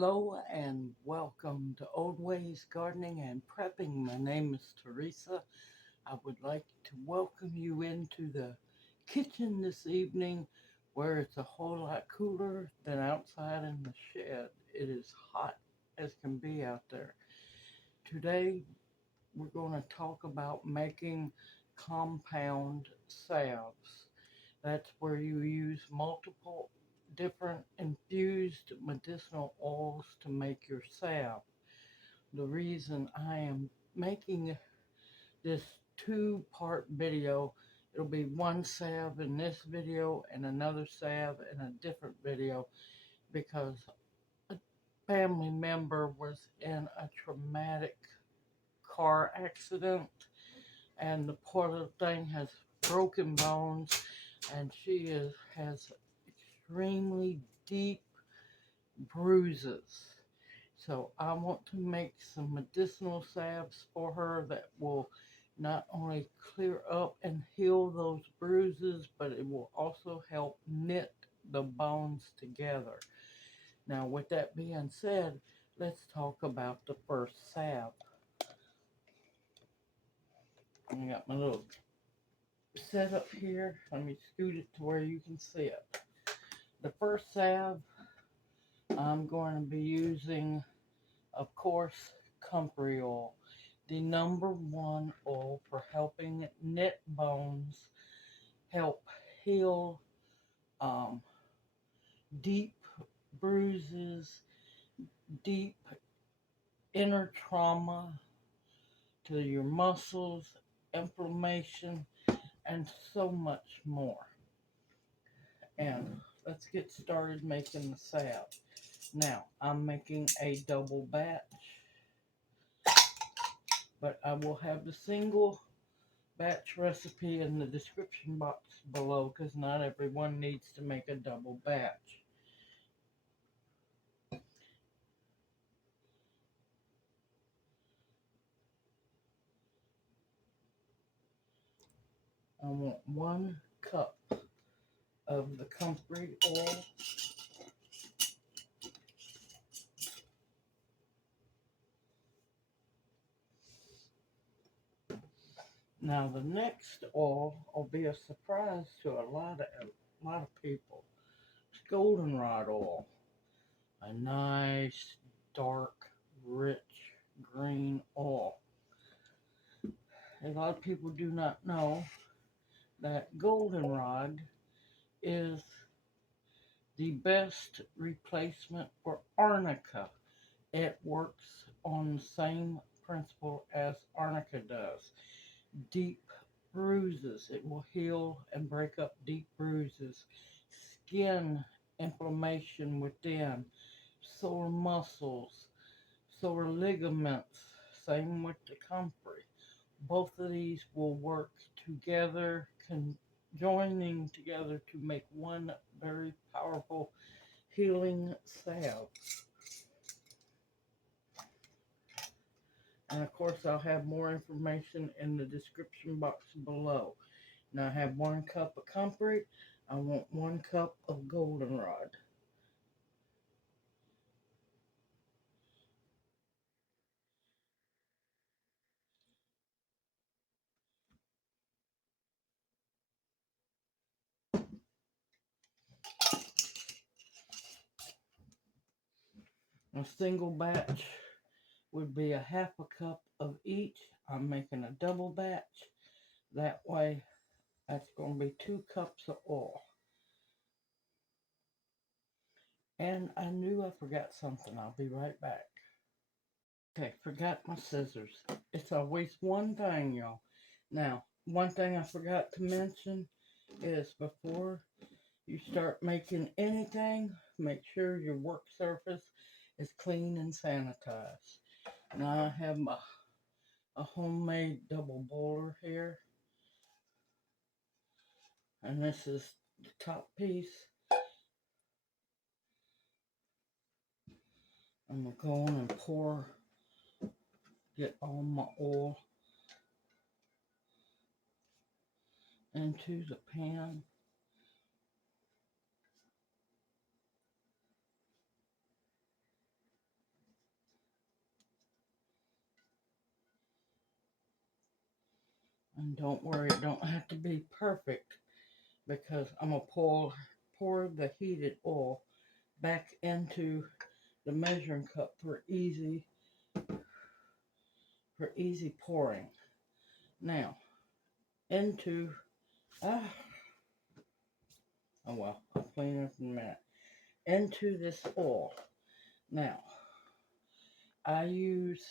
Hello and welcome to Old Ways Gardening and Prepping. My name is Teresa. I would like to welcome you into the kitchen this evening where it's a whole lot cooler than outside in the shed. It is hot as can be out there. Today we're going to talk about making compound salves. That's where you use multiple different infused medicinal oils to make your salve. The reason I am making this two-part video, it'll be one salve in this video and another salve in a different video, because a family member was in a traumatic car accident and the poor little thing has broken bones, and has extremely deep bruises. So I want to make some medicinal salves for her that will not only clear up and heal those bruises, but it will also help knit the bones together. Now, with that being said, let's talk about the first salve. I got my little setup here. Let me scoot it to where you can see it. The first salve I'm going to be using, of course, comfrey oil, the #1 oil for helping knit bones, help heal deep bruises, deep inner trauma to your muscles, inflammation, and so much more. And let's get started making the salve. Now, I'm making a double batch, but I will have the single batch recipe in the description box below, because not everyone needs to make a double batch. I want 1 cup of the comfrey oil. Now the next oil will be a surprise to a lot of people. It's goldenrod oil. A nice, dark, rich green oil. A lot of people do not know that goldenrod is the best replacement for arnica. It works on the same principle as arnica does. Deep bruises. It will heal and break up deep bruises. Skin inflammation within. Sore muscles. Sore ligaments. Same with the comfrey. Both of these will work together, joining together to make one very powerful healing salve. And of course, I'll have more information in the description box below. Now I have 1 cup of comfrey. I want 1 cup of goldenrod. A single batch would be a ½ cup of each. I'm making a double batch. That way, that's going to be 2 cups of oil. And I knew I forgot something. I'll be right back. Okay, forgot my scissors. It's always one thing, y'all. Now, one thing I forgot to mention is before you start making anything, make sure your work surface is clean and sanitized. Now I have a homemade double boiler here. And this is the top piece. I'm going to go on and get all my oil into the pan. And don't worry, it don't have to be perfect because I'm going to pour the heated oil back into the measuring cup for easy pouring. Now, into, oh well, I'll clean it in a minute. Into this oil. Now, I use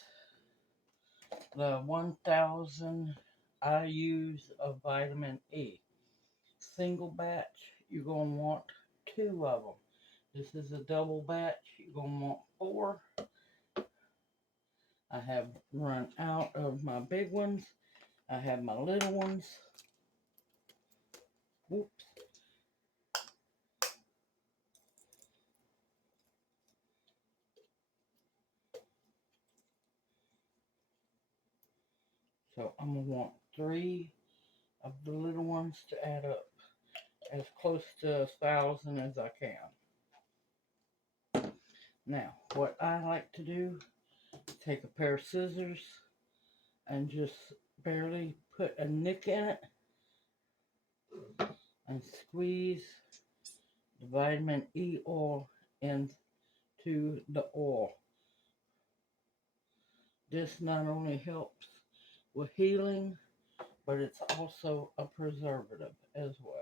the 1000 IUs of vitamin E. Single batch, you're going to want 2 of them. This is a double batch, you're going to want 4. I have run out of my big ones. I have my little ones. Whoops. So I'm going to want 3 of the little ones to add up as close to 1,000 as I can. Now, what I like to do, take a pair of scissors and just barely put a nick in it and squeeze the vitamin E oil into the oil. This not only helps with healing, but it's also a preservative as well.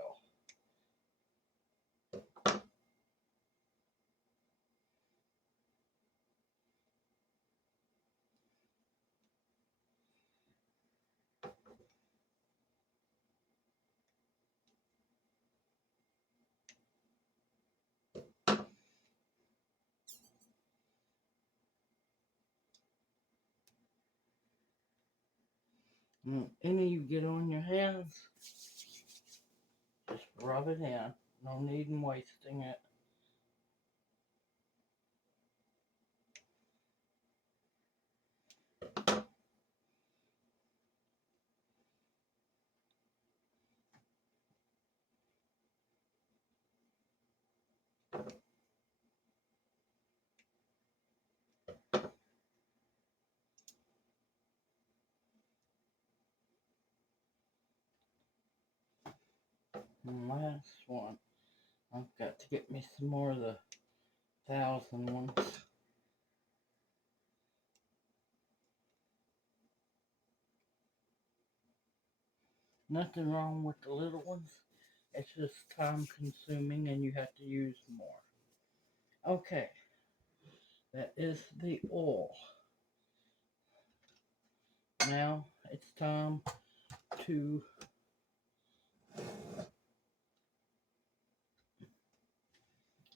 Any you get on your hands, just rub it in. No need in wasting it. And last one. I've got to get me some more of the 1,000 ones. Nothing wrong with the little ones. It's just time consuming and you have to use more. Okay, that is the oil. Now it's time to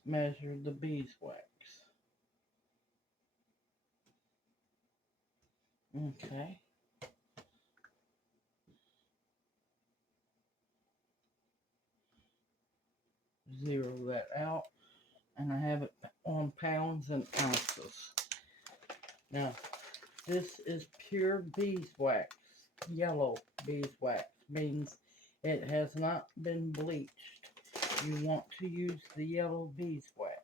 measure the beeswax. Okay. Zero that out. And I have it on pounds and ounces. Now, this is pure beeswax. Yellow beeswax means it has not been bleached. You want to use the yellow beeswax.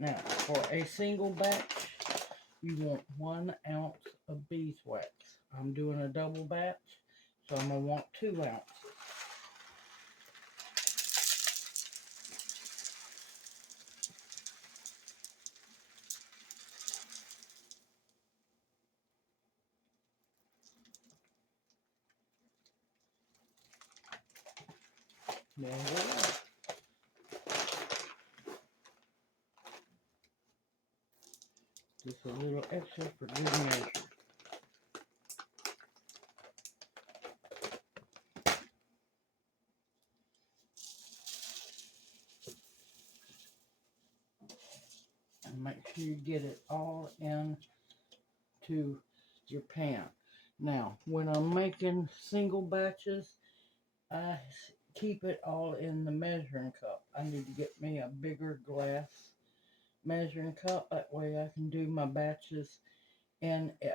Now, for a single batch, you want 1 ounce of beeswax. I'm doing a double batch, so I'm going to want 2 ounces. There we go. Just a little extra for good measure. And make sure you get it all into your pan. Now, when I'm making single batches, I keep it all in the measuring cup. I need to get me a bigger glass measuring cup. That way I can do my batches in it.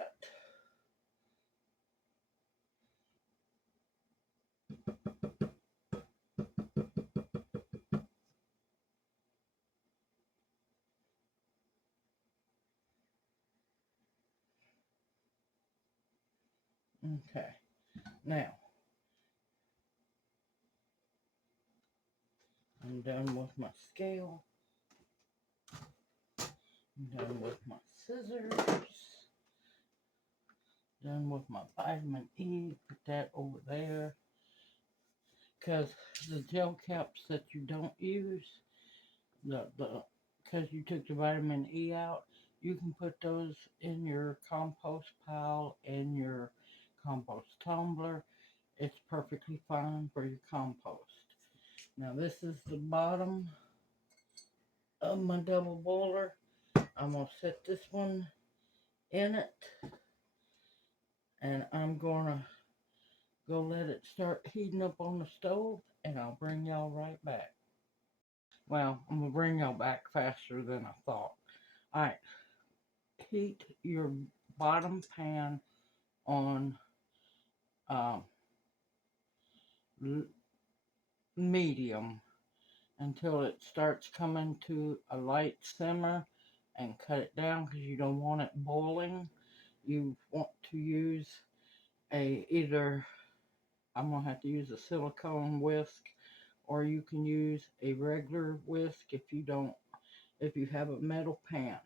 Okay, now I'm done with my scale. I'm done with my scissors. Done with my vitamin E. Put that over there. Because the gel caps that you don't use, because you took the vitamin E out, you can put those in your compost pile, in your compost tumbler. It's perfectly fine for your compost. Now this is the bottom of my double boiler. I'm going to set this one in it, and I'm going to go let it start heating up on the stove, and I'll bring y'all right back. Well, I'm going to bring y'all back faster than I thought. Alright, heat your bottom pan on uh, medium until it starts coming to a light simmer, and cut it down because you don't want it boiling. You want to use either I'm going to have to use a silicone whisk, or you can use a regular whisk if you have a metal pan.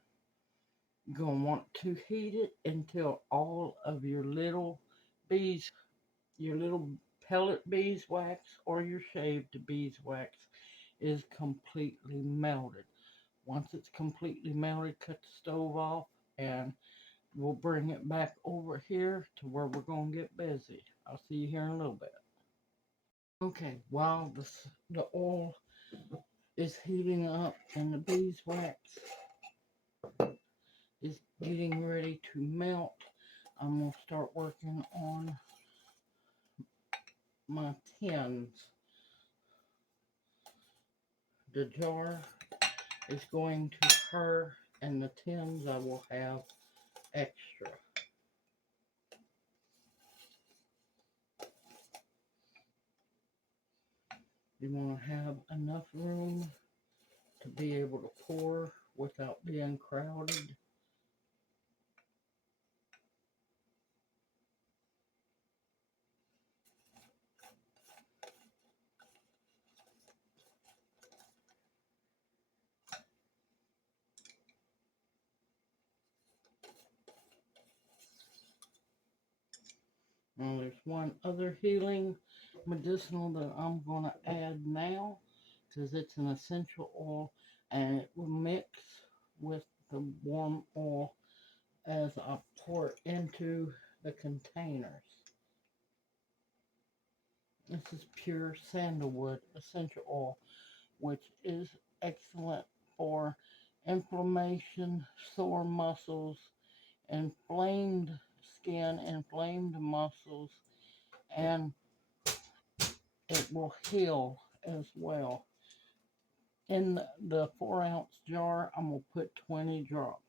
You're going to want to heat it until all of your little pellet beeswax or your shaved beeswax is completely melted. Once it's completely melted, cut the stove off, and we'll bring it back over here to where we're going to get busy. I'll see you here in a little bit. Okay, while the oil is heating up and the beeswax is getting ready to melt, I'm going to start working on my tins. The jar is going to her, and the tins I will have extra. You want to have enough room to be able to pour without being crowded. Now there's one other healing medicinal that I'm going to add now, because it's an essential oil, and it will mix with the warm oil as I pour it into the containers. This is pure sandalwood essential oil, which is excellent for inflammation, sore muscles, inflamed skin, inflamed muscles, and it will heal as well. In the 4-ounce jar, I'm going to put 20 drops.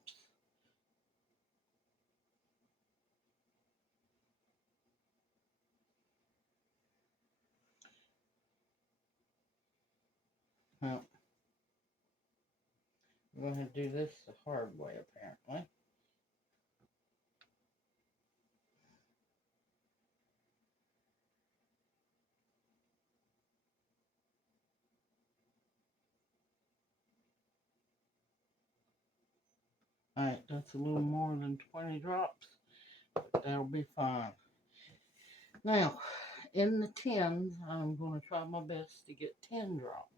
Now, we're going to do this the hard way, apparently. Alright, that's a little more than 20 drops. That'll be fine. Now, in the tins, I'm going to try my best to get 10 drops.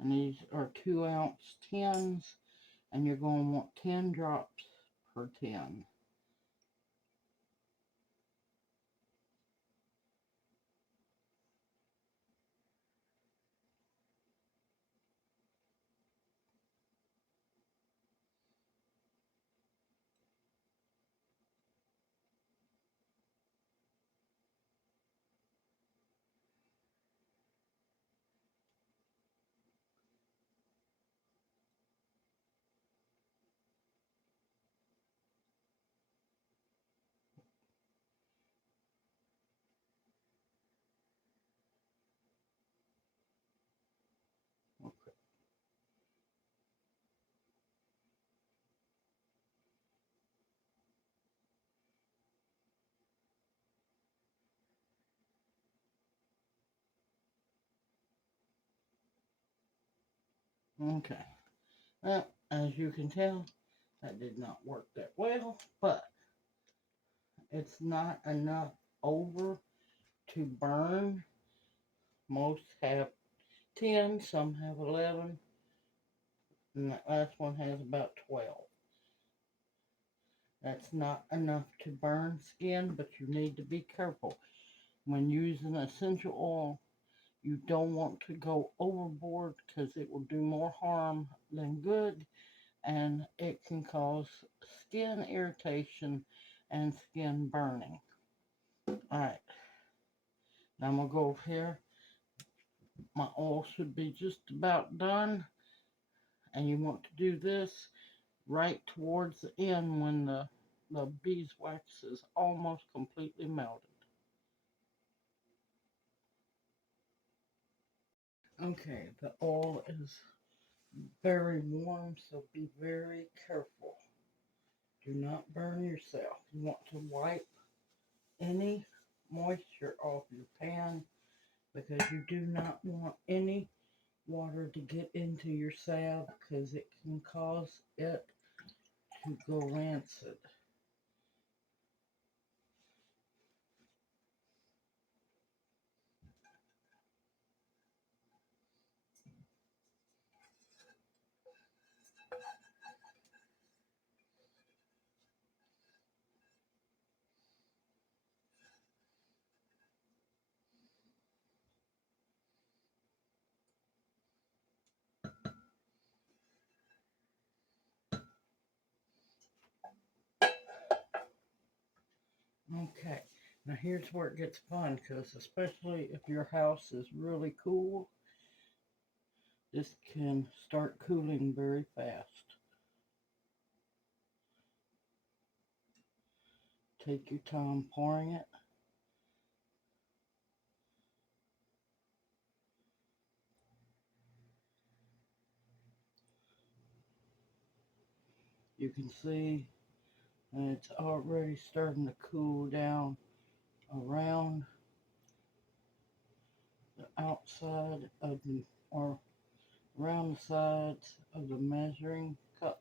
And these are 2-ounce tins, and you're going to want 10 drops per tin. Okay. Well, as you can tell, that did not work that well, but it's not enough over to burn. Most have 10, some have 11, and that last one has about 12. That's not enough to burn skin, but you need to be careful. When using essential oil, you don't want to go overboard because it will do more harm than good, and it can cause skin irritation and skin burning. Alright, now I'm going to go over here. My oil should be just about done, and you want to do this right towards the end when the beeswax is almost completely melted. Okay, the oil is very warm, so be very careful. Do not burn yourself. You want to wipe any moisture off your pan because you do not want any water to get into your salve because it can cause it to go rancid. Okay, now here's where it gets fun because especially if your house is really cool, this can start cooling very fast. Take your time pouring it. You can see it's already starting to cool down around the outside of the, or around the sides of the measuring cup.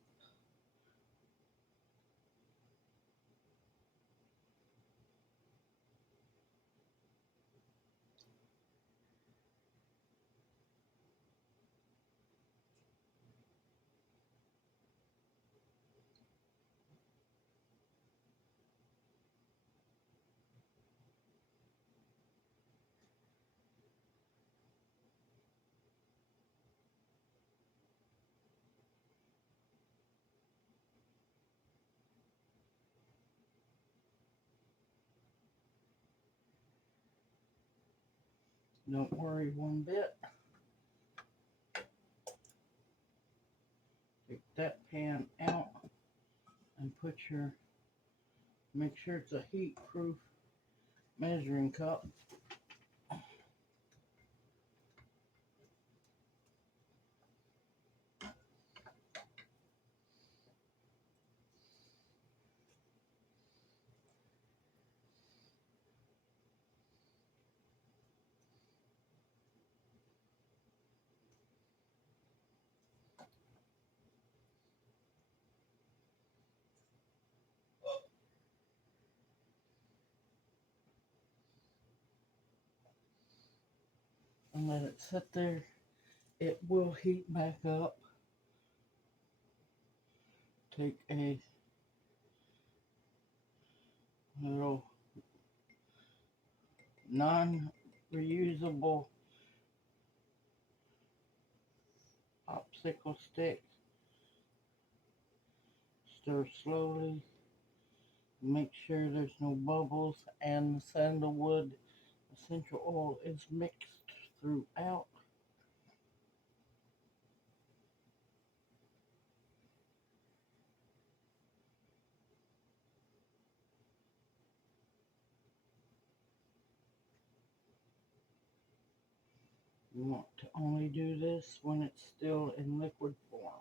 Don't worry one bit. Take that pan out and make sure it's a heat proof measuring cup. And let it sit there. It will heat back up. Take a little non-reusable popsicle stick. Stir slowly. Make sure there's no bubbles and the sandalwood essential oil is mixed throughout. You want to only do this when it's still in liquid form.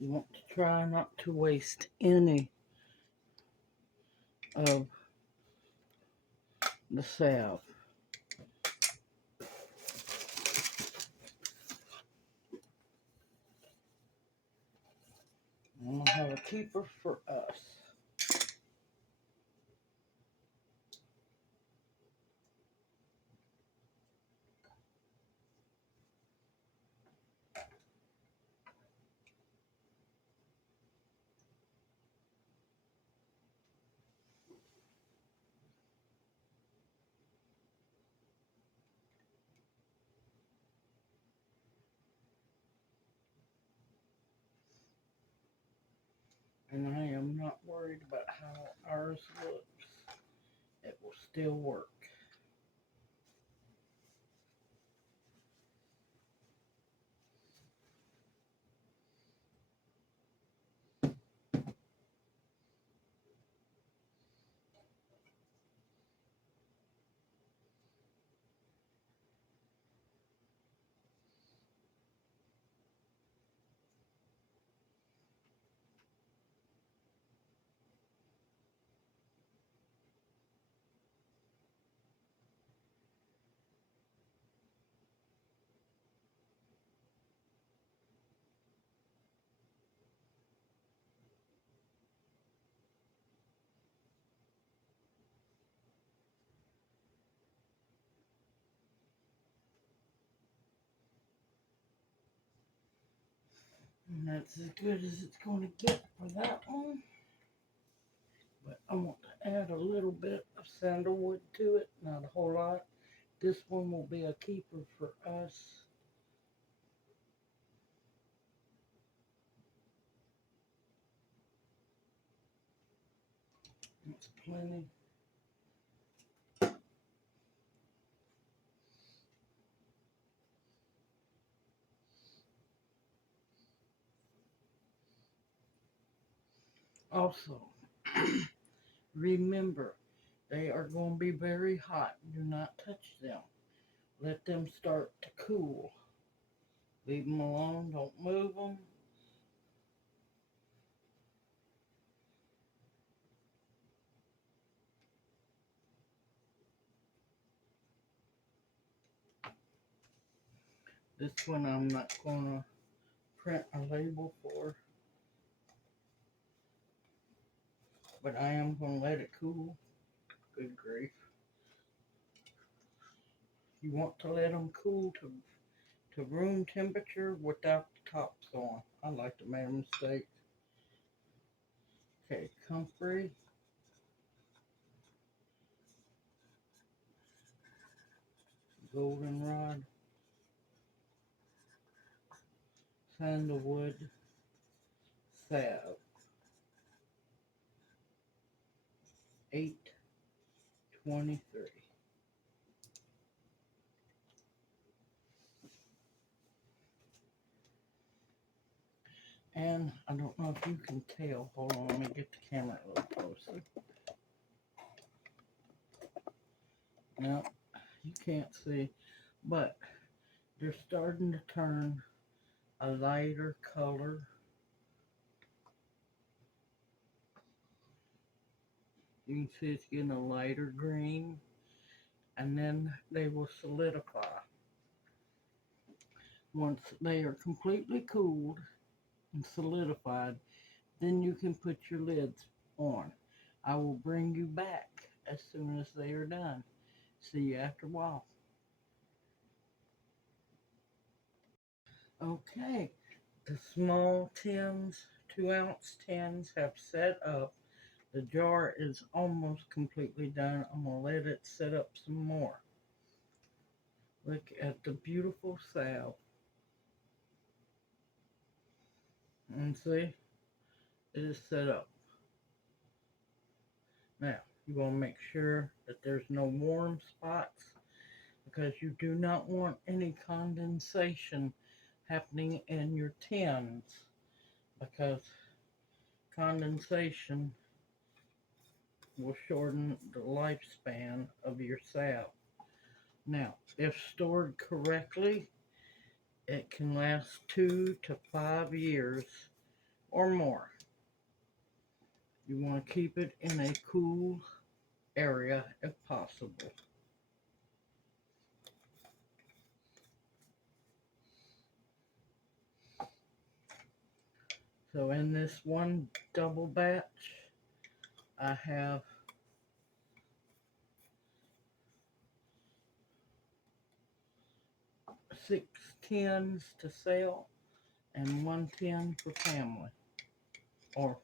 You want to try not to waste any of the salve. I'm going to have a keeper for us. And I am not worried about how ours looks. It will still work. And that's as good as it's going to get for that one. But I want to add a little bit of sandalwood to it, not a whole lot. This one will be a keeper for us. That's plenty. Also, remember, they are going to be very hot. Do not touch them. Let them start to cool. Leave them alone. Don't move them. This one I'm not going to print a label for, but I am going to let it cool. Good grief. You want to let them cool to room temperature without the tops on. I like to make a mistake. Okay, comfrey. Goldenrod. Sandalwood. Salve. 823. And I don't know if you can tell. Hold on, let me get the camera a little closer. No, you can't see. But they're starting to turn a lighter color. You can see it's getting a lighter green. And then they will solidify. Once they are completely cooled and solidified, then you can put your lids on. I will bring you back as soon as they are done. See you after a while. Okay, the small tins, 2-ounce tins have set up. The jar is almost completely done. I'm going to let it set up some more. Look at the beautiful salve. And see, it is set up. Now, you want to make sure that there's no warm spots because you do not want any condensation happening in your tins because condensation will shorten the lifespan of your salve. Now, if stored correctly, it can last 2 to 5 years or more. You want to keep it in a cool area if possible. So in this one double batch, I have 6 tins to sell and 1 tin for family, or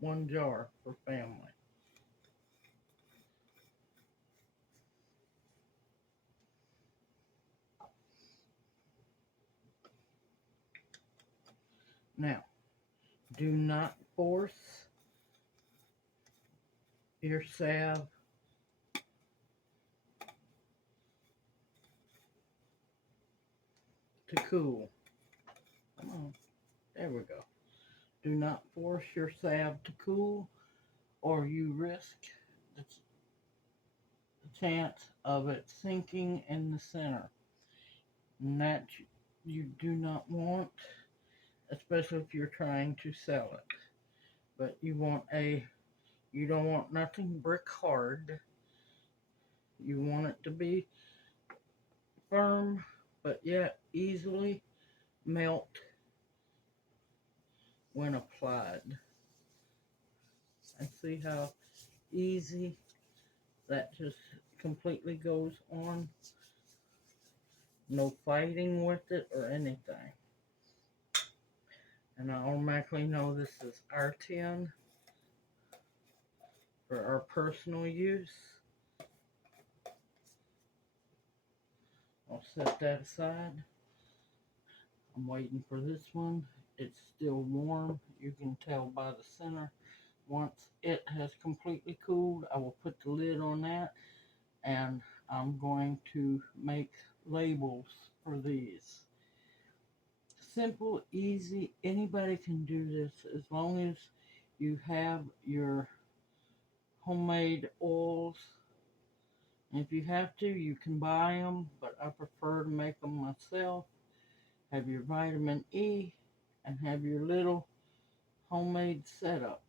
1 jar for family. Now, do not force your salve to cool. Come on, there we go. Do not force your salve to cool, or you risk the chance of it sinking in the center. And that you do not want, especially if you're trying to sell it. But you don't want nothing brick hard. You want it to be firm, but yet easily melt when applied. And see how easy that just completely goes on. No fighting with it or anything. And I automatically know this is our tin for our personal use. I'll set that aside. I'm waiting for this one. It's still warm. You can tell by the center. Once it has completely cooled, I will put the lid on that, and I'm going to make labels for these. Simple, easy, anybody can do this as long as you have your homemade oils. And if you have to, you can buy them, but I prefer to make them myself. Have your vitamin E and have your little homemade setup.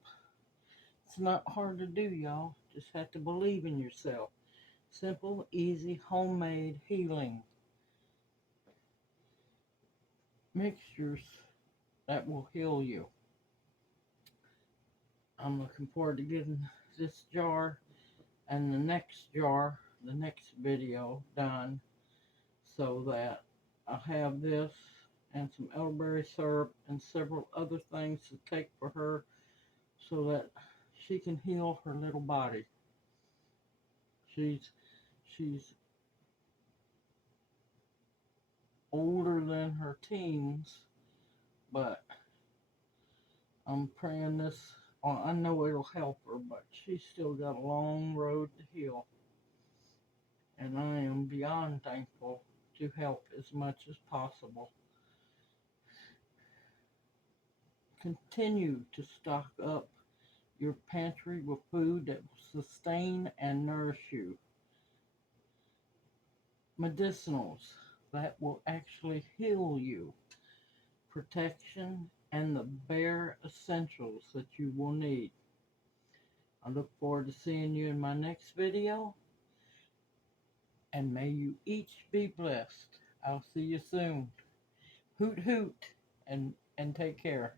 It's not hard to do, y'all. Just have to believe in yourself. Simple, easy, homemade healing mixtures that will heal you. I'm looking forward to getting this jar and the next video done, so that I'll have this and some elderberry syrup and several other things to take for her so that she can heal her little body. She's older than her teens, but I'm praying this, well, I know it'll help her, but she's still got a long road to heal. And I am beyond thankful to help as much as possible. Continue to stock up your pantry with food that will sustain and nourish you. Medicinals that will actually heal you. Protection and the bare essentials that you will need. I look forward to seeing you in my next video, and may you each be blessed. I'll see you soon. Hoot hoot, and take care.